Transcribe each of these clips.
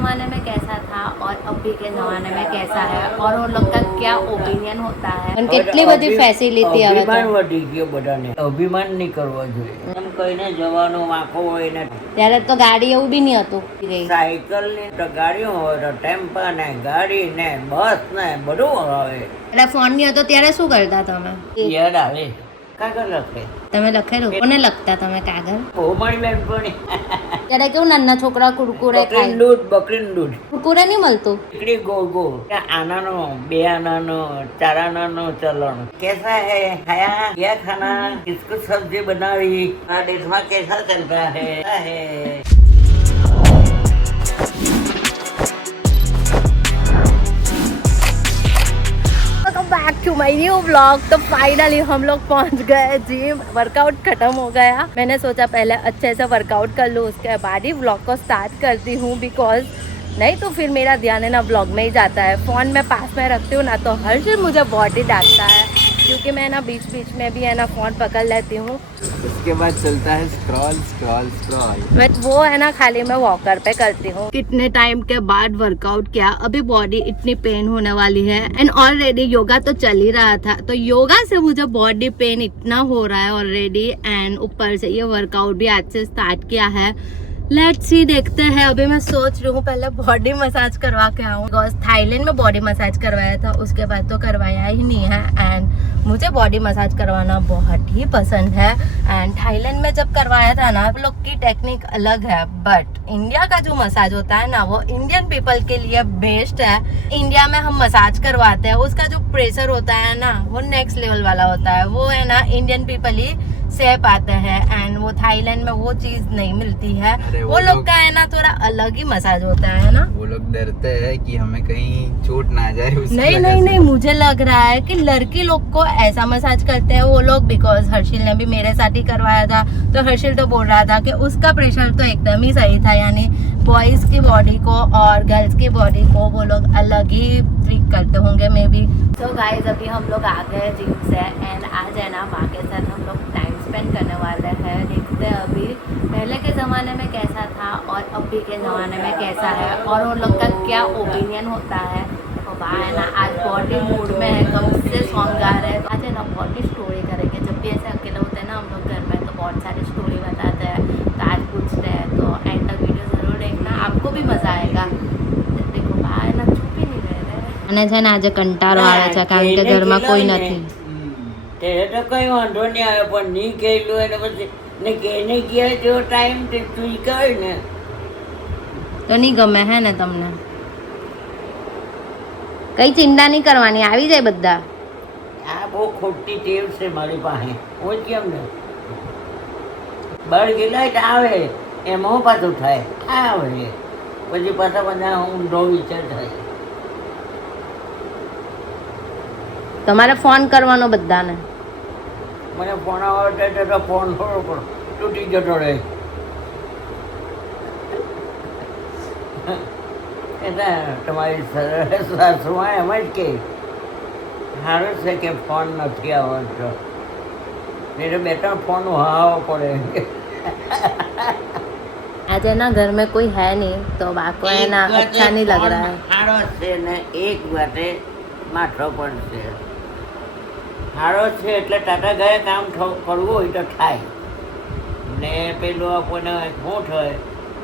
ज़माने में कैसा था और अभी के ज़माने में कैसा है और उन लोग का क्या ओपिनियन होता है અને કેટલી બધી ફેસિલિટી આવે અભિમાન વધી ગયો બધાને. અભિમાન નહીં કરવો જોઈએ. એમ કહીને જવાનો વાંકો હોય ને ત્યારે તો ગાડી એવું બી નહીં હતું સાયકલ ની તો ગાડીઓ હોય તો ટેમ્પા ને ગાડી ને બસ ને બધું આવે. એટલે ફોન નહીં હતો ત્યારે શું કરતા તમે? યાદ આવે કાગળ લખે. તમે લખેલું? કોને લખતા તમે કાગળ? બહુ મારી બેનપણી. ત્યારે કેવું નાના છોકરા કુરકુરે ખાય, બકરીનું દૂધ કુરકુરે નહીં મળતું. એકડી ગોળ ગોળ આનાનો 2 આનાનો 4 આનાનો ચલણ. कैसा है खाया क्या खाना किसको सब्जी बनाई આ દેશમાં कैसा चलता है back to my new vlog. तो फाइनली हम लोग पहुंच गए जिम। वर्कआउट खत्म हो गया। मैंने सोचा पहले अच्छे से वर्कआउट कर लूँ, उसके बाद ही व्लॉग को स्टार्ट करती हूँ, बिकॉज नहीं तो फिर मेरा ध्यान है ना व्लॉग में ही जाता है। फ़ोन में पास में रखती हूँ ना तो हर चीज़ मुझे बहुत ही डांटता है, क्योंकि मैं ना बीच बीच में भी है ना फ़ोन पकड़ लेती हूँ। उसके बाद चलता है स्क्रॉल स्क्रॉल स्क्रॉल। बट वो है ना खाली मैं वॉकर पे करती हूँ। कितने टाइम के बाद वर्कआउट किया, अभी बॉडी इतनी पेन होने वाली है एंड ऑलरेडी योगा तो चल ही रहा था, तो योगा से मुझे बॉडी पेन इतना हो रहा है ऑलरेडी एंड ऊपर से ये वर्कआउट भी आज से स्टार्ट किया है। लेट्स सी, देखते हैं। अभी मैं सोच रही हूँ पहले बॉडी मसाज करवा के आऊँ, बिकॉज थाईलैंड में बॉडी मसाज करवाया था, उसके बाद तो करवाया ही नहीं है एंड मुझे बॉडी मसाज करवाना बहुत ही पसंद है। एंड थाईलैंड में जब करवाया था ना, आप लोग की टेक्निक अलग है, बट इंडिया का जो मसाज होता है ना, वो इंडियन पीपल के लिए बेस्ट है। इंडिया में हम मसाज करवाते हैं, उसका जो प्रेशर होता है ना, वो नेक्स्ट लेवल वाला होता है। वो है ना इंडियन पीपल ही सह पाते हैं एंड वो थाईलैंड में वो चीज नहीं मिलती है। वो लोग का है ना थोड़ा अलग ही मसाज होता है ना। वो लोग डरते हैं कि हमें कहीं चोट ना जाए उसकी नहीं वजह नहीं से। नहीं, मुझे लग रहा है कि लड़की लोग को ऐसा मसाज करते हैं वो लोग, बिकॉज हर्षिल ने भी मेरे साथ ही करवाया था, तो हर्षिल तो बोल रहा था कि उसका प्रेशर तो एकदम ही सही था, यानी बॉयज की बॉडी को और गर्ल्स की बॉडी को वो लोग अलग ही ट्रीट करते होंगे मे बी। तो गाइस अभी हम लोग आ गए जिम से एंड आज है ना माँ के साथ हम लोग टाइम स्पेंड करने वाले हैं। देखते हैं अभी पहले के ज़माने में कैसा था और अभी के ज़माने में कैसा है और उन लोग का क्या ओपिनियन होता है। तो भाई है ना आज बॉडी मूड में है, कम से सॉन्ग गा रहे हैं, तो आज है ना बहुत ही स्टोरी करेंगे। जब भी ऐसे अकेले होते हैं ना हम लोग घर में, तो बहुत सारी स्टोरी बताते हैं, तो आज पूछते हैं, तो एंड तक वीडियो ज़रूर देखना, आपको भी मज़ा आएगा। देखो भाई ना चुप ही नहीं रह रहे અને છે ને આજે કંટાળો આવે છે કારણ કે ઘરમાં કોઈ નથી। તે તો કઈ વાંધો નહીં આવે, પણ નહીં કહેલું એને પછી ને કહીને ગયા જો ટાઈમ તે તું કહે ને તો નહીં ગમે હે ને તમને? કઈ ચિંતા નહીં કરવાની, આવી જાય બધા। આ બહુ ખોટી ટેવ છે મારી પાસે, હું કેમ ને બહાર ગયેલા તો આવે એમાં પાછું થાય, આવે પછી પાછા બધા ઊંધો વિચાર થાય। તમારે ફોન કરવાનો બધાને। મને ફોન આવે તો ફોન થોડો પણ તૂટી જતો રહે, એટલે તમારી સાસુમાં એમ જ કે સારું છે કે ફોન નથી આવતો, નહીં તો 2-3 ફોન ઉહાવો પડે। आज है ना घर में कोई है नहीं, तो बाको है ना अच्छा नहीं लग रहा है। સારો છે ને એક વાતે માથો પણ છે, સારો છે એટલે ટાટા ગયા કામ કરવું હોય તો થાય ને પેલું આપણને શું થાય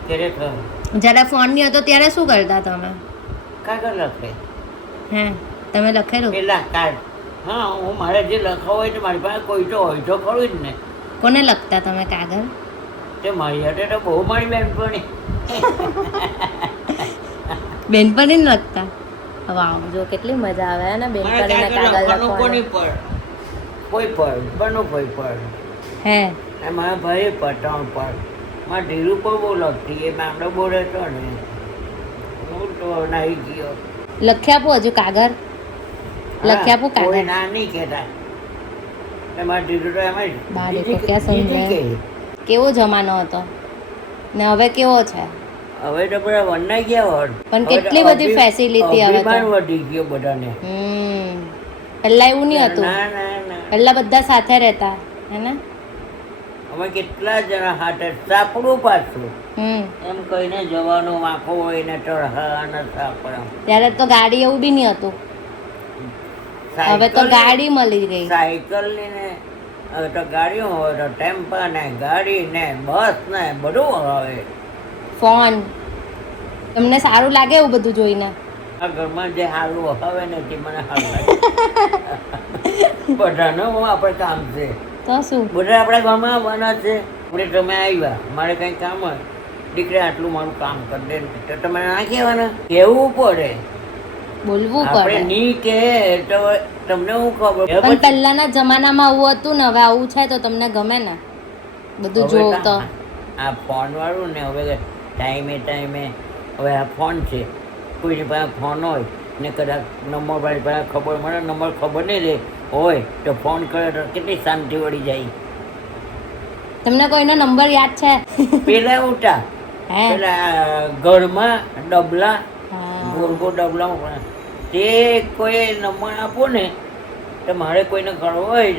ત્યારે થાય। જ્યારે ફોન નહીં હતો ત્યારે શું કરતા તમે? કાગળ લખે, હે તમે લખેલું? પેલા કાર્ડ, હા હું મારે જે લખાવું હોય તો મારી પાસે કોઈ તો હોય તો ખરું જ ને। કોને લખતા તમે કાગળ? તે મારી હાથે તો બહુ મારી બેનપણી બેનપણીને લખતા? વાવ, જો કેટલી મજા આવે ને બેનપણીને કાગળ લખવાનું। કોની પર કોઈ પર બનો કોઈ પર હે મારા ભાઈ પર 3 પર મારા ધીરુ પર બહુ લખતી, એ મામલો બહુ રહેતો ને હું તો નાહી ગયો। લખી આપું હજુ કાગળ? લખી આપું કોઈ કાગળ? ના નહીં કહેતા, મારા ધીરુ તો એમ જ બા દેખો ક્યાં સમજે, કેવો જમાનો હતો ને હવે કેવો છે। હવે તો બધા વનાઈ ગયા હોત, પણ કેટલી બધી ફેસિલિટી હવે તો। અભિમાન વધી ગયો બધાને। પહેલા એવું નહીં હતું, ના ના ના પહેલા બધા સાથે રહેતા હે ને। અમે કેટલા જણા હાથે સાપડું પાછું એમ કહીને જવાનું વાંકો હોય ને ટળહા ને સાપડા. ત્યારે તો ગાડી એવું બી નહીં હતું, હવે તો ગાડી મળી ગઈ. સાયકલ ની ને હવે તો ગાડીઓ હોય તો ટેમ્પા ને ગાડી ને બસ ને બધું હવે. ફોન. તમને સારું લાગે એવું બધું જોઈને? આ ઘરમાં જે હારું હવે ને તે મને સારું લાગે. બધાનું આપણે કામ છે, તો શું, બધા આપણા ઘરમાં બના છે. આપણે તમે આવ્યા, મારે કંઈ કામ હોય, દીકરા આટલું મારું કામ કરી દે, તો તમે ના કહેવાના, કહેવું પડે, બોલવું આપણે પડે. નહીં કહે તો તમને શું ખબર. પણ પહેલાના જમાનામાં આવું હતું ને, હવે આવું છે તો તમને ગમે ને બધું હવે જોવું તો. આ ફોન વાળું ને હવે ટાઈમે હવે આ ફોન છે, કોઈની પાસે ફોન હોય ને કદાચ નંબર વાળી પાસે ખબર મને નંબર ખબર નહીં રહે હોય તો ફોન કરે તો કેટલી શાંતિ વળી જાય. તમને કોઈનો નંબર યાદ છે? પેલા ઉઠા હે? પેલા ઘરમાં ડબલા હા. ગોળ ગોળ ડબલામાં તે કોઈ નંબર આપો ને તો મારે કોઈને કરવો હોય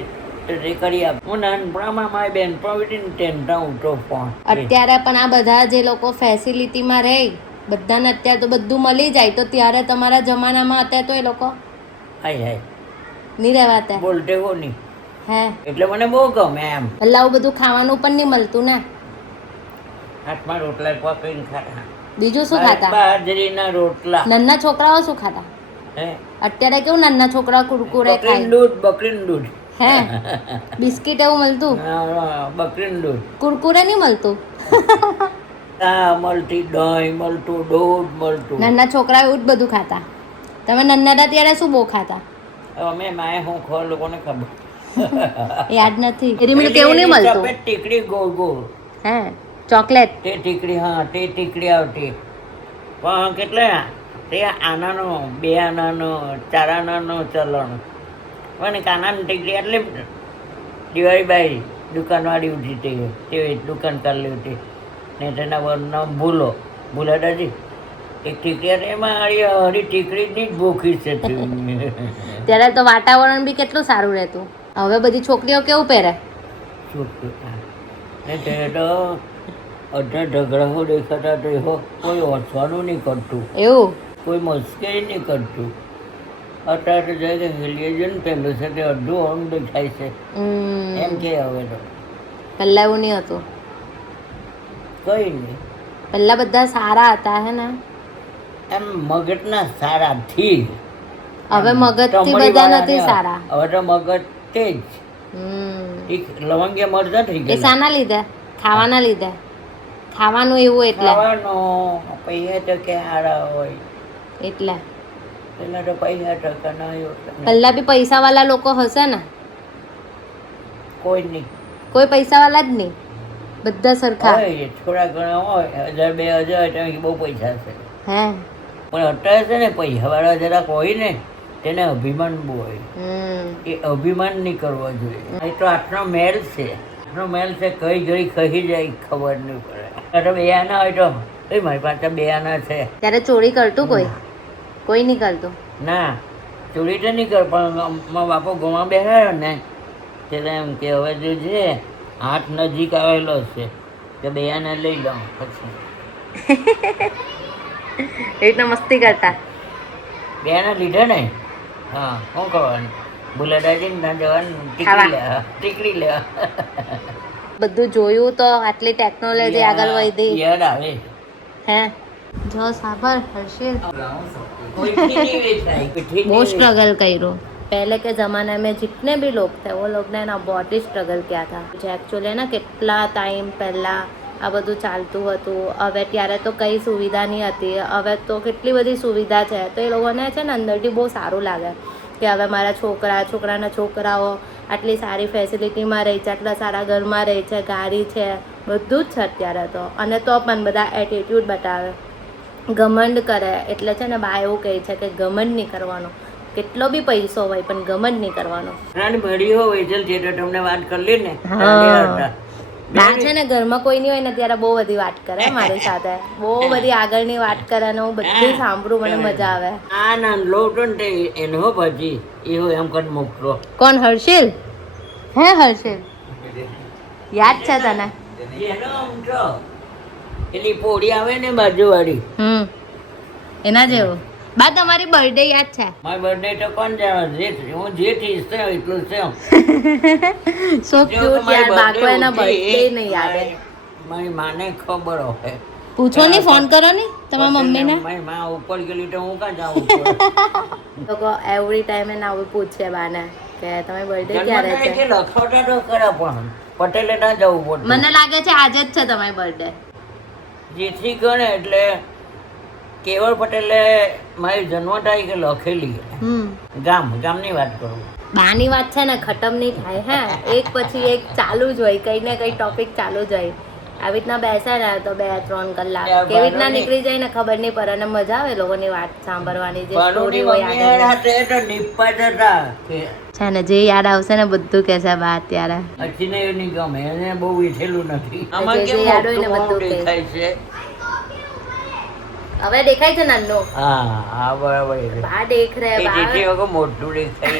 તો તે કરી આપ. હું નાનપણામાં મારી બેનપણી ટેન્ટા ઉઠો ફોન. અત્યારે પણ આ બધા જે લોકો ફેસિલિટીમાં રહે, બધાને અત્યારે તો બધું મળી જાય, તો ત્યારે તમારા જમાનામાં અત્યારે તો એ લોકો હાય હાય નહીં રહેવાતા. બોલતે હો નહીં હે? એટલે મને બહુ ગમે એમ. પહેલા આવું બધું ખાવાનું પણ નહીં મળતું ને. હાથમાં રોટલા પકડીને ખાતા. બીજું શું ખાતા? બાજરીના રોટલા. નાના છોકરાઓ શું ખાતા? હે અત્યારે કેવું નાના છોકરાઓ કુરકુરે બકરીનું ખાય? દૂધ, બકરીનું દૂધ. હે? બિસ્કિટ એવું મળતું? હા, બકરીનું દૂધ. કુરકુરે નહીં મળતું? હા, મળતી દહીં મળતું, દૂધ મળતું. નાના છોકરાઓ એવું જ બધું ખાતા. તમે નાના હતા ત્યારે શું બહુ ખાતા? અમે માએ હું ખો લોકોને ખબર. યાદ નથી. ડેરી મિલ્ક એવું નહીં મળતું? સફેદ ટીકડી ગોળ ગોળ. હે? ચોકલેટ? તે ટીકડી, હા તે ટીકડી આવતી. પણ કેટલા તે આનાનો, 2 આનાનો, 4 આનાનો ચલણ. અને કાનાની ટીકડી એટલે દિવાળીબાઈ દુકાનવાળી ઉઠી તે દુકાન કરેલી હતી ને તેના વરના ભૂલો દાદાજી એક ટીકડી હતી, એમાં હરી ટીકડીની જ ભૂખી છે. ત્યારે તો વાતાવરણ બી કેટલું સારું રહેતું. હવે બધી છોકરીઓ કેવું પહેરે? ને તે તો અડધા ઢગડાઓ દેખાતા તો એવો કોઈ ઓછવાનું નહીં કરતું, એવું? કોઈ મસ્કરી નહીં કરતું. અત્યારે તો જાય કે રિલિજન પહેલું છે તે અડધું ઓમ દેખાય છે એમ કે. હવે તો પહેલા એવું નહીં હતું. કઈ નહીં, પહેલા બધા સારા હતા હે ને? એમ મગજના સારાથી. હવે મગજથી બધા નથી સારા. હવે તો મગજ તે જ લવંગિયા મરચા થઈ એ ગયા. શાના લીધે? ખાવાના લીધે. ખાવાનું એવું એટલે પૈસા તો કે હારા હોય એટલે પેલા તો પૈસા ટકા ના હોય. પહેલા બી પૈસા વાળા લોકો હશે ને? કોઈ નહીં, કોઈ પૈસા વાળા જ નહીં, બધા સરખા. હોય થોડા ઘણા હોય, 1000-2000 તો બહુ પૈસા છે. હે? પણ અત્યારે છે ને પૈસા વાળા જરાક હોય ને તેને અભિમાન બહુ હોય. એ અભિમાન નહીં કરવો જોઈએ. એ તો આટલો મેલ છે, આટલો મેલ છે, કઈ ઘડી કહી જાય ખબર નહીં પડે. અરે 2 આના હોય તો એ મારી પાસે 2 આના છે. ત્યારે ચોરી કરતું કોઈ? કોઈ નહીં કરતું. ના, ચોરી તો નહીં કર, પણ મારા બાપો ગોમાં બેહાડ્યો ને ત્યારે એમ કે હવે જો છે હાથ નજીક આવેલો છે તો 2 આના લઈ લઉં પછી. એ રીતના મસ્તી કરતા. 2 આના લીધા ને, હા શું કરવાનું, ભૂલાદાજી ને ત્યાં જવાનું ટીકડી લેવા. બધું જોયું તો આટલી ટેકનોલોજી આગળ વધી. યાદ આવે. હે? જો સાબર હર્ષિલ કોઈથી નહીં વેચાય, કોઈથી નહીં બહુ વેચાય. स्ट्रगल કર્યું. पहले के ज़माने में जितने भी लोग थे वो लोग ने ना बहुत ही स्ट्रगल किया था. જે એકચ્યુઅલી ના કેટલા ટાઈમ પહેલાં આ બધું ચાલતું હતું. હવે ત્યારે તો કંઈ સુવિધા નહીં હતી, હવે તો કેટલી બધી સુવિધા છે. તો એ લોકોને છે ને અંદરથી બહુ સારું લાગે કે હવે મારા છોકરાના છોકરાઓ આટલી સારી ફેસિલિટીમાં રહે છે, આટલા સારા ઘરમાં રહે છે, ગાડી છે, બધું જ છે અત્યારે તો. અને તો પણ બધા એટીટ્યૂડ બતાવે, ઘમંડ કરે. એટલે છે ને બા એવું કહે છે કે ઘમંડ નહીં કરવાનો, કેટલો બી પૈસો હોય પણ ઘમંડ નહીં કરવાનો. નાની ભરી હોય વેચલ છે તો તમને વાત કરી ને. બા છે ને ઘરમાં કોઈ નહીં હોય ને ત્યારે બહુ બધી વાત કરે મારી સાથે, બહુ બધી આગળની વાત કરે અને હું બધી સાંભળું, મને મજા આવે. આ ના લોટ ને એનો ભાજી એ હોય એમ કરીને મોકલો. કોણ? હર્ષિલ? હે હર્ષિલ? યાદ છે તને? એનો આમ જો પેલી પોળી આવે ને બાજુવાળી, એના જેવું. બા તમારી બર્થડે યાદ છે? મારી બર્થડે તો કોણ જાણે, હું જે ઠીસ છે એટલું છે. સો ક્યુટ યાર, બાકો એના બર્થડે નહીં યાદ હે. મારી માને ખબર હોય. પૂછો ને, ફોન કરો ને તમારા મમ્મીને. મારી માં ઉપર ગયેલી તો હું કાં જાઉં ઉપર? લોકો એવરી ટાઈમ એને આવું પૂછે બાને કે તમારી બર્થડે ક્યારે છે. કે લખોટા તો ખરા પણ પટેલે ના જવું પડતું. મને લાગે છે આજે જ છે તમારી બર્થડે. જેથી ગણે એટલે કેવળ પટેલે મારી જન્મ તારીખે લખેલી. ગામની વાત કરું. બાની વાત છે ને ખતમ નહીં થાય. હે એક પછી એક ચાલુ જ હોય, કઈ ને કઈ ટોપિક ચાલુ જ હોય. આવી રીતના બેસે ને તો 2-3 કલાક કેવી રીતના નીકળી જાય ને ખબર નહીં પડે, અને મજા આવે લોકોની વાત સાંભળવાની. જે સ્ટોરી હોય છે ને, જે યાદ આવશે ને બધું કહેશે બા અત્યારે. અચીને નહીં ગમે, એને બહુ વીઠેલું નથી. જે યાદ હોય ને બધું દેખાય છે. હવે દેખાય છે નાનો? હા બરાબર. बा देख रहे हैं, बा मोटू देखाई.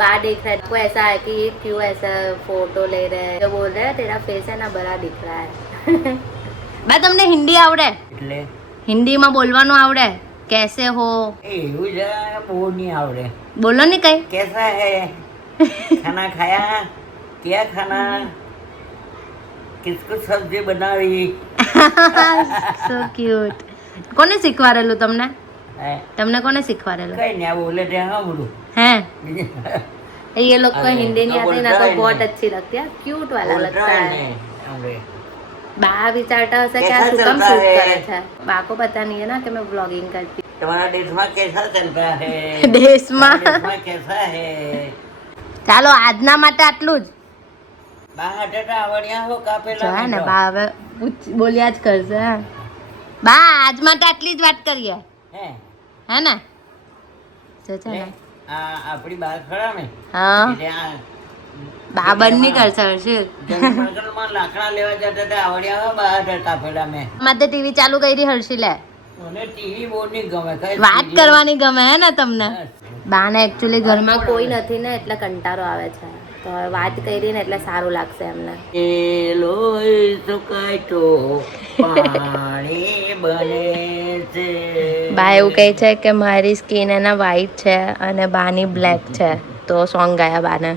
बा देख रहे हैं. को ऐसा है कि क्यों ऐसा फोटो ले रहे हैं, जो बोल रहे हैं तेरा फेस है ना बड़ा दिख रहा है. बा તમને હિન્દી આવડે? એટલે હિન્દીમાં બોલવાનું આવડે? कैसे हो? એવું જ બહુ નહીં આવડે. બોલો ને કઈ. कैसा है? खाना खाया? क्या खाना? किसको सब्जी बनावी? સો ક્યુટ. કોને શીખવાડેલું તમને? તમને કોને શીખવાડેલું? કઈ નહીં, બોલે ત્યાં સાંભળું. हैं ये लोग को हिंदी नहीं आती ना, तो बहुत अच्छी लगती है, क्यूट वाला लगता है. बा विचारता हશે કે આ શું કામ શૂટ કરે છે. બા को पता नहीं है ना कि मैं व्लॉगिंग करती हूँ. तुम्हारा देशમાં कैसा चलता है? દેશમાં कैसा है? ચાલો આજના માટે આટલું જ. બા હટાટા આવડ્યા હો કા પેલા જો ને બા હવે બોલ્યા જ કરશે. બા આજ માટે આટલી જ વાત કરીએ હે ને? જો છે ને આ આપણી બા ખરા ને, હા એટલે આ બા બંને કરશે હર્ષિલ. જંગલમાં લાકડા લેવા જતા હતા, આવડ્યા હો બા હટાટા પેલા મેં. માતે ટીવી ચાલુ કરી હર્ષિલે. મને ટીવી બહુ નહીં ગમે, કઈ વાત કરવાની ગમે હે ને તમને? બાને એકચ્યુઅલી ઘરમાં કોઈ નથી ને એટલે કંટાળો આવે છે, તો વાત કરી ને એટલે સારું લાગશે એમને. એ લોહી સુકાય તો પાણી બને છે. બા એવું કહે છે કે મારી સ્કિન એના વ્હાઈટ છે અને બાની બ્લેક છે, તો સોંગ ગાયા બાને.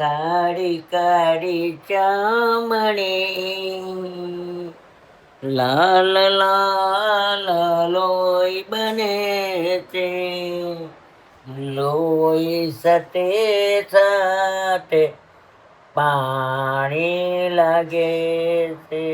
કાળી કાળી ચામડી લાલ લાલ લોહી બને છે, લોહી સટે સટે પાણી લાગે છે.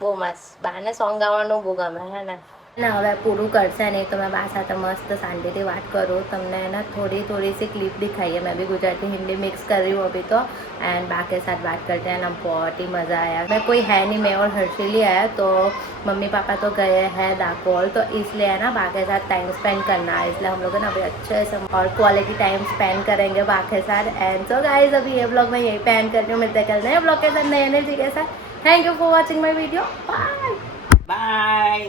બહુ મસ્ત. બાને સોંગ ગાવાનું બહુ ગમે હે ને. હવે પૂરું કરશે નહીં તો મેં બા સાથે મસ્ત શાંતિથી વાત કરું. તમને है ना थोड़ी सी क्लिप दिखाई है, मैं भी गुजराती हिंदी मिक्स कर रही हूँ अभी तो, एंड बा के साथ बात करते हैं ना, बहुत ही मज़ा आया. मैं कोई है नहीं, मैं और हर्षिल ही आया, तो मम्मी पापा तो गए हैं दाकोल, तो इसलिए है ना बा के साथ टाइम स्पेंड करना है, इसलिए हम लोग ना अभी अच्छे से और क्वालिटी टाइम स्पेंड करेंगे बा के साथ. एंड सो गाइस अभी ये ब्लॉग मैं यही पे एंड करती हूँ. मिलते हैं कल नए ब्लॉग के साथ, नए एनर्जी के साथ. Thank you for watching my video. Bye bye.